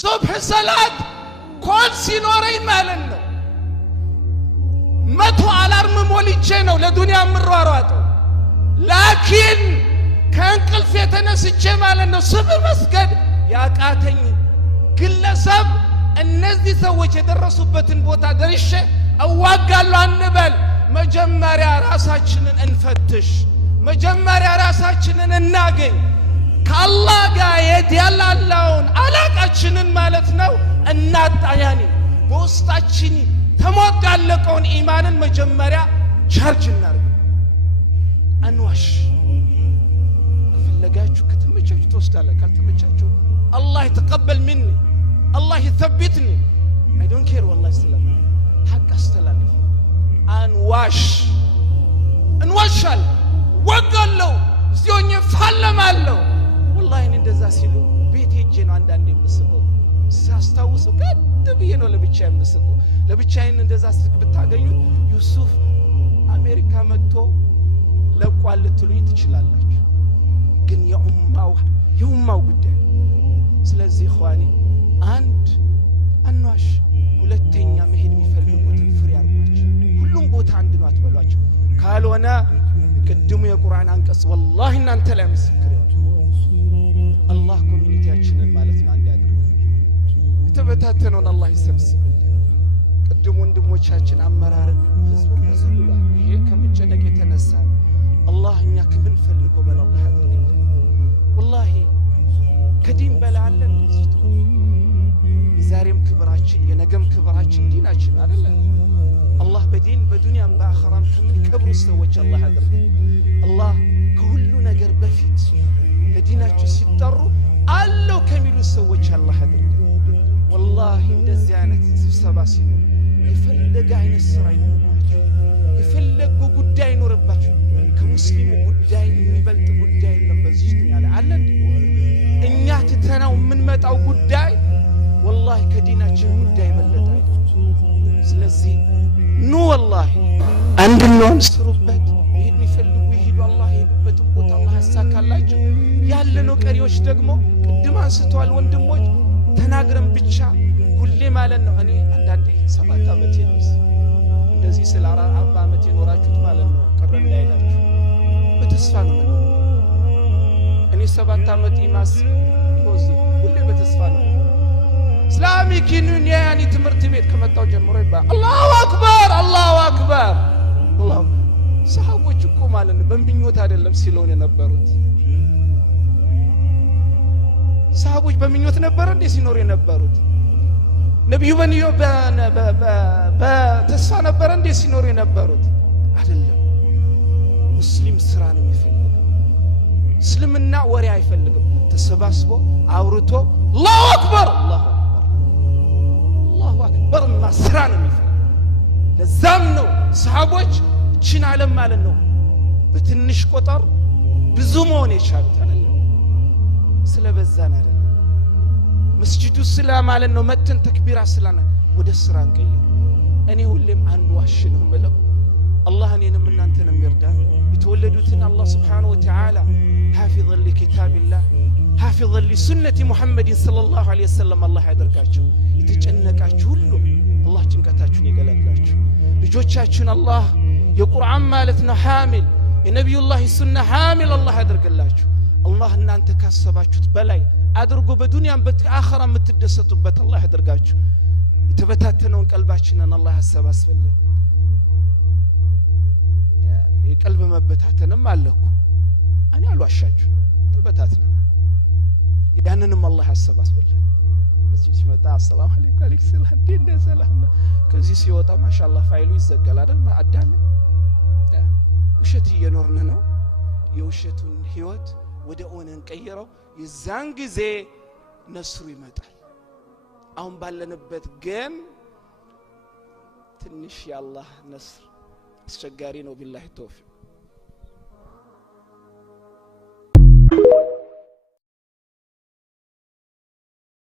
ሱብህ ሰላት ኮል ሲኖረኝ ማለት ነው 100 አላርም ሞልቼ ነው ለዱንያ ምሯሯጠው ላኪን ከእንቅልፍ የተነስቼ ማለት ነው ሱብህ መስገድ ያቃተኝ ግለሰብ እነዚህ ሰዎች የደረሱበትን ቦታ ደርሼ አዋጋለሁ አንበል መጀመሪያ ራሳችንን እንፈትሽ መጀመሪያ ራሳችንን እናገኝ ከአላህ ጋር የዲያላላውን አላቃችንን ማለት ነው እናጣያኒ በውስጣችን ተሞት ያለቀውን ኢማንን መጀመሪያ ቻርጅ እናርግ አንዋሽ ከፈለጋችሁ ከተመቻችሁ ተወስዳለ ካልተመቻችሁ አላህ ይተቀበል مني الله يثبتني I don't care والله سلام حق استلالف انواشال وقالو زيوني فالمالو والله እኔ እንደዛ ሲሉ ቤት ሄጄ ነው አንዳንዴ የምስቀው ሳስታውሱ ከድብዬ ነው ለብቻዬ የምስቀው ለብቻዬ እንደዛ ስቅ ብታገኙ ዩሱፍ አሜሪካ መጥቶ ለቋል ልትሉኝ ትችላላችሁ ግን የኡማው ጉዳይ ስለዚህ ኸዋኒ አንድ አንዋሽ ሁለተኛ መሄድ የሚፈልጉትን ፍሪ አርጓቸው ሁሉም ቦታ አንድ ነው አትበሏቸው ካልሆነ ቅድሙ የቁርአን አንቀጽ والله እናንተ ላይ መስክር አላህ ኮሚኒቲያችንን ማለት ነው አንድ ያድርግ የተበታተነውን አላህ ይሰብስብልን ቅድሙ ወንድሞቻችን አመራርን ህዝቡ ብሏል ይሄ ከመጨነቅ የተነሳ አላህ እኛ ከምን ፈልጎ በል አላህ ያድርግልን والله ከዲን በላለን የዛሬም ክብራችን የነገም ክብራችን ዲናችን አይደለ አላህ በዲን በዱንያም በአኺራም ከሚከብሩ ሰዎች አላህ ያድርግ አላህ ከሁሉ ነገር በፊት ለዲናቸው ሲጠሩ አለው ከሚሉ ሰዎች አላህ ያድርግ والله እንደዚህ አይነት ስብሰባ ሲኖር የፈለገ አይነት ስራ ይኖርባችሁ የፈለገ ጉዳይ ይኖርባችሁ ከሙስሊሙ ጉዳይ የሚበልጥ ጉዳይ የለም በዚህ ዱንያ ላይ አለ እኛ ትተናው ምን መጣው ጉዳይ والله ከዲናችን ጉዳይ በለጠ ስለዚህ ኑ والله አንድነውን ስሩበት የሚፈልጉ ይሄዱ አላህ ይሄዱበት ቦታ አላህ ያሳካላችሁ ያለነው ቀሪዎች ደግሞ ቅድም አንስተዋል ወንድሞች ተናግረን ብቻ ሁሌ ማለት ነው እኔ አንዳንዴ 7 አመት ነው እንደዚህ ስለ 40 አመት የኖራችሁት ማለት ነው ቀረን ያይላችሁ በተስፋ ነው እኔ 7 አመት ኢማስ ሆዚ ሁሌ በተስፋ ነው اسلامي كينون يعني تمرت بيت كما تاو جمهوري با الله اكبر الله اكبر الله صحابوچ እኮ ማለት ነው በእምቢኞት አይደለም ሲሎን የነበሩት صحابوች በእምቢኞት ነበር እንዴ ሲኖር የነበሩት ነብዩ በኒዮ በተስፋ ነበር እንዴ ሲኖር የነበሩት አይደለም ሙስሊም ስራ ነው የሚፈልገው እስልምና ወሬ አይፈልግም ተሰባስቦ አውርቶ الله اكبر الله አክበር ማስራ ነው የሚፈልገው ለዛም ነው ሰሃቦች እቺን ዓለም ማለት ነው በትንሽ ቁጥር ብዙ መሆን የቻሉት አይደለም ስለበዛን አይደለም መስጂዱ ስላ ማለት ነው መተን ተክቢራ ስላና ወደ ስራ እንቀይር እኔ ሁሌም አንድ ዋሽ ነው ማለት አላህ እኔንም እናንተንም ይርዳን የተወለዱትን አላህ Subhanahu Wa Ta'ala حافظا لكتاب الله حافظا لسنة محمد صلى الله عليه وسلم الله ያደርጋቸው የተጨነቃችሁ ሁሉ አላህ ጭንቀታችሁን ይገላግላችሁ ልጆቻችሁን አላህ የቁርአን ማለት ነው ሐሚል የነብዩላህ ሱና ሐሚል አላህ ያደርግላችሁ አላህ እናንተ ካሰባችሁት በላይ አድርጎ በዱንያም በአኺራም የምትደሰቱበት አላህ ያደርጋችሁ የተበታተነውን ቀልባችንን አላህ ያሰባስብልን የቀልብ መበታተንም አለኩ እኔ አልዋሻችሁ ተበታተነና ያንንም አላህ ያሰባስብልን መስጂድ ሲመጣ ሰላም አለይኩም አለይኩም ሰላም ዲንደ ሰላም ከዚህ ሲወጣ ማሻአላህ ፋይሉ ይዘጋል አይደል ማአዳም ውሸት እየኖርን ነው የውሸቱን ህይወት ወደ ኦነን ቀይረው የዛን ጊዜ ነስሩ ይመጣል አሁን ባለንበት ግን ትንሽ ያላህ ነስር አስቸጋሪ ነው ቢላሂ ተውፊቅ